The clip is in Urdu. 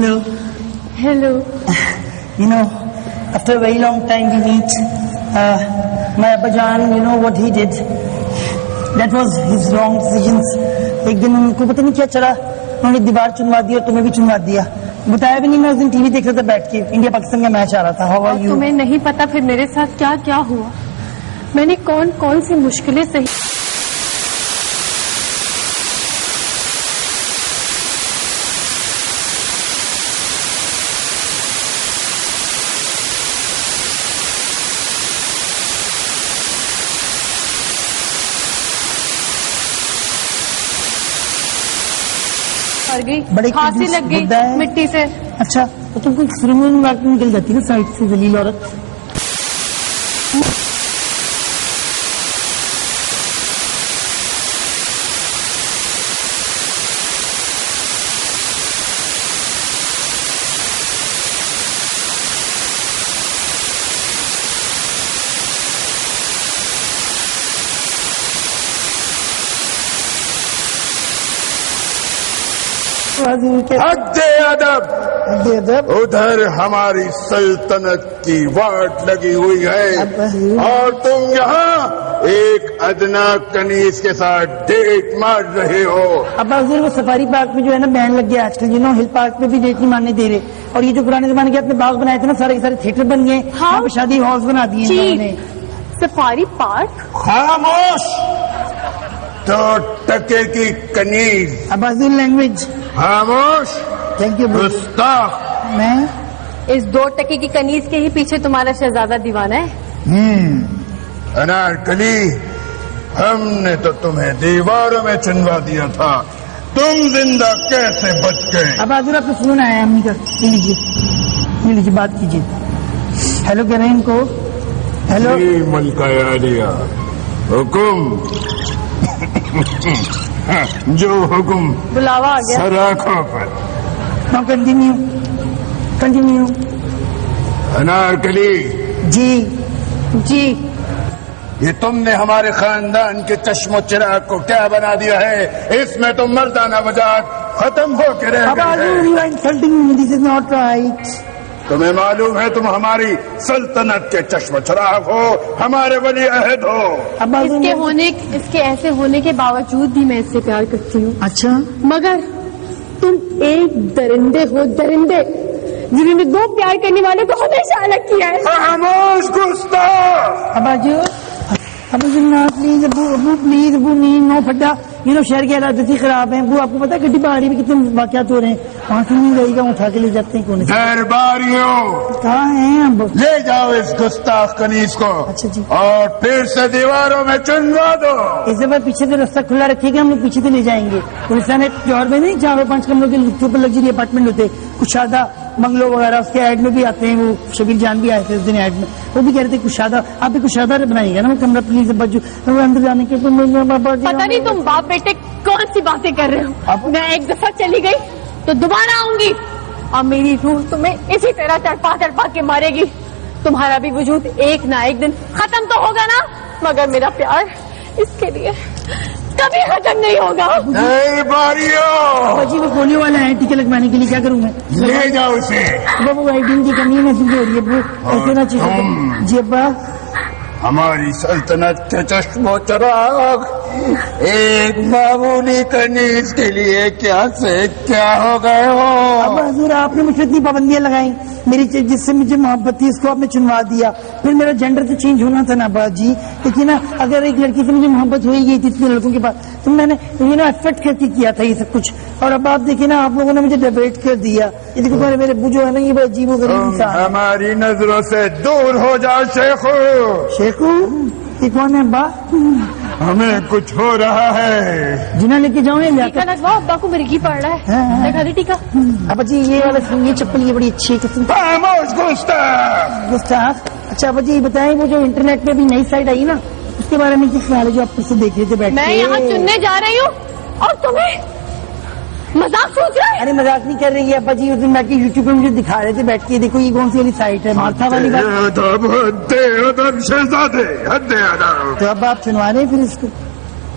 Hello. Hello. After a very long time we meet. My Abba Jan, what he did. That was his wrong decisions. ایک دن ان کو پتہ نہیں کیا چلا, انہوں نے دیوار چنوا دی اور تمہیں بھی چنوا دیا. بتایا بھی نہیں, میں اس دن ٹی وی دیکھ رہا تھا بیٹھ کے, انڈیا پاکستان کا میچ آ رہا تھا. اور تمہیں نہیں پتا پھر میرے ساتھ کیا کیا ہوا. میں نے کون کون سی مشکلیں سہی. کھانسی لگ گئی مٹی سے. اچھا تو تم کو سرمن واقع نکل جاتی نا سائڈ سے ذلیل عورت. حد ادب, ادھر ہماری سلطنت کی واٹ لگی ہوئی ہے اور تم یہاں ایک ادنا کنیز کے ساتھ ڈیٹ مار رہے ہو. اب حضور وہ سفاری پارک میں جو ہے نا بین لگ گیا آج کل, ہل پارک میں بھی ڈیٹ نہیں ماننے دے رہے. اور یہ جو پرانے زمانے کے اپنے باغ بنائے تھے نا, سارے کے سارے تھیٹر بن گئے, شادی ہالس بنا دیے. سفاری پارک خاموش, تو ٹکے کی کنیز. اب حضور لینگویج خاموش. Thank you. گستاخ. میں اس 2 ٹکے کی کنیز کے ہی پیچھے تمہارا شہزادہ دیوانہ ہے. انارکلی, ہم نے تو تمہیں دیواروں میں چنوا دیا تھا, تم زندہ کیسے بچ گئے؟ اب حضور آپ کو فون آیا ہے امی کا, لے لیجیے بات کیجیے. ہیلو کہہ رہے ہیں ان کو. ہیلو ملکہ عالیہ, حکم. جو حکم بلاوا آ گیا. سراخوں پر. کنٹینیو. انارکلی جی یہ تم نے ہمارے خاندان کے چشم و چراغ کو کیا بنا دیا ہے؟ اس میں تو مردانہ وجاہت ختم ہو کے رہ گئی ہے. تمہیں معلوم ہے تم ہماری سلطنت کے چشم و چراغ ہو, ہمارے ولی عہد ہو. اس کے ایسے ہونے کے باوجود بھی میں اس سے پیار کرتی ہوں. اچھا, مگر تم ایک درندے ہو, درندے جنہوں نے 2 پیار کرنے والے کو ہمیشہ الگ کیا ہے. خاموش گستاخ. ابو پلیز, ابو پلیز, ابو نہیں نو پھڈا. شہر کے حالات خراب ہیں. وہ آپ کو پتا ہے گڈی پہاڑی میں کتنے واقعات ہو رہے ہیں. وہاں سے نہیں رہے گا, اٹھا کے لے جاتے ہیں. کون درباریوں, کہاں ہیں اب؟ لے جاؤ اس گستاخ کنیز کو. اچھا جی. اور پھر سے دیواروں میں چنوا دو. اس دفعہ پیچھے سے راستہ کھلا رکھے گا, ہم لوگ پیچھے سے لے جائیں گے. پولیسان جوہر میں نہیں 4 اور 5 کمروں کے اوپر لگژری اپارٹمنٹ ہوتے, کشادہ بنگلو وغیرہ, اس کے ایڈ میں بھی آتے ہیں. وہ شبیر جان بھی آئے تھے اس دن ایڈ میں, وہ بھی کہہ رہے تھے کشادہ. آپ بھی کشادہ بنائیے گا نا وہ کمرہ پلیز. اندر جانے کے پتہ نہیں تم باپ بیٹے کون سی باتیں کر رہے ہو. میں ایک دفعہ چلی گئی تو دوبارہ آؤں گی, اور میری روح تمہیں اسی طرح تڑپا کے مارے گی. تمہارا بھی وجود ایک نہ ایک دن ختم تو ہوگا نا, مگر میرا پیار اس کے لیے کبھی ختم نہیں ہوگا. جی وہ کھونے والا ہے ٹیکے لگوانے کے لیے, کیا کروں میں؟ لے جاؤ اسے. وہ آئی ڈی کی کمی ہے, ایسی ہو رہی ہے. وہ ایسے نہ چاہیے. جی ابا, ہماری سلطنت کے چشم و چراغ ایک معمولی کنیز کے لیے کیا سے کیا ہو گئے ہو. اب حضور آپ نے مجھ پہ اتنی پابندیاں لگائیں, میری جس سے مجھے محبت تھی اس کو آپ نے چنوا دیا. پھر میرا جینڈر تو چینج ہونا تھا نا ابا جی. دیکھیے نا, اگر ایک لڑکی سے مجھے محبت ہو ہی گئی تھی اتنے لڑکوں کے پاس, تو میں نے ایفرٹ کر کے کیا تھا یہ سب کچھ. اور اب آپ دیکھیں نا, آپ لوگوں نے مجھے ڈیبیٹ کر دیا. یہ دیکھو میرے ابو جو ہے نا, یہ بڑا عجیب و غریب انسان. ہماری نظروں سے دور ہو جاؤ شیخو. شیخو یہ کون ہے ابا؟ ہمیں کچھ ہو رہا ہے. جنہیں لے کے جاؤں یا ابا کو مرغی پڑ رہا ہے, دکھا دی ٹیکا. ابا جی یہ والا یہ چپل یہ بڑی اچھی ہے. گستاخ. اچھا ابا جی بتائیں, وہ جو انٹرنیٹ پہ بھی نئی سائٹ آئی نا, اس کے بارے میں کیا خیال ہے جو آپ سے دیکھ رہے تھے بیٹھ کے؟ میں یہاں چننے جا رہی ہوں اور تمہیں مذاق سوچ رہا ہے. ارے مذاق نہیں کر رہی ہے ابا جی, اس دن بیٹھ کے یوٹیوب پہ مجھے دکھا رہے تھے بیٹھ کے, دیکھو یہ کون سی والی سائٹ ہے, مارتھا والی بات. شہزادے, تو اب آپ چنوا رہے ہیں پھر اس کو.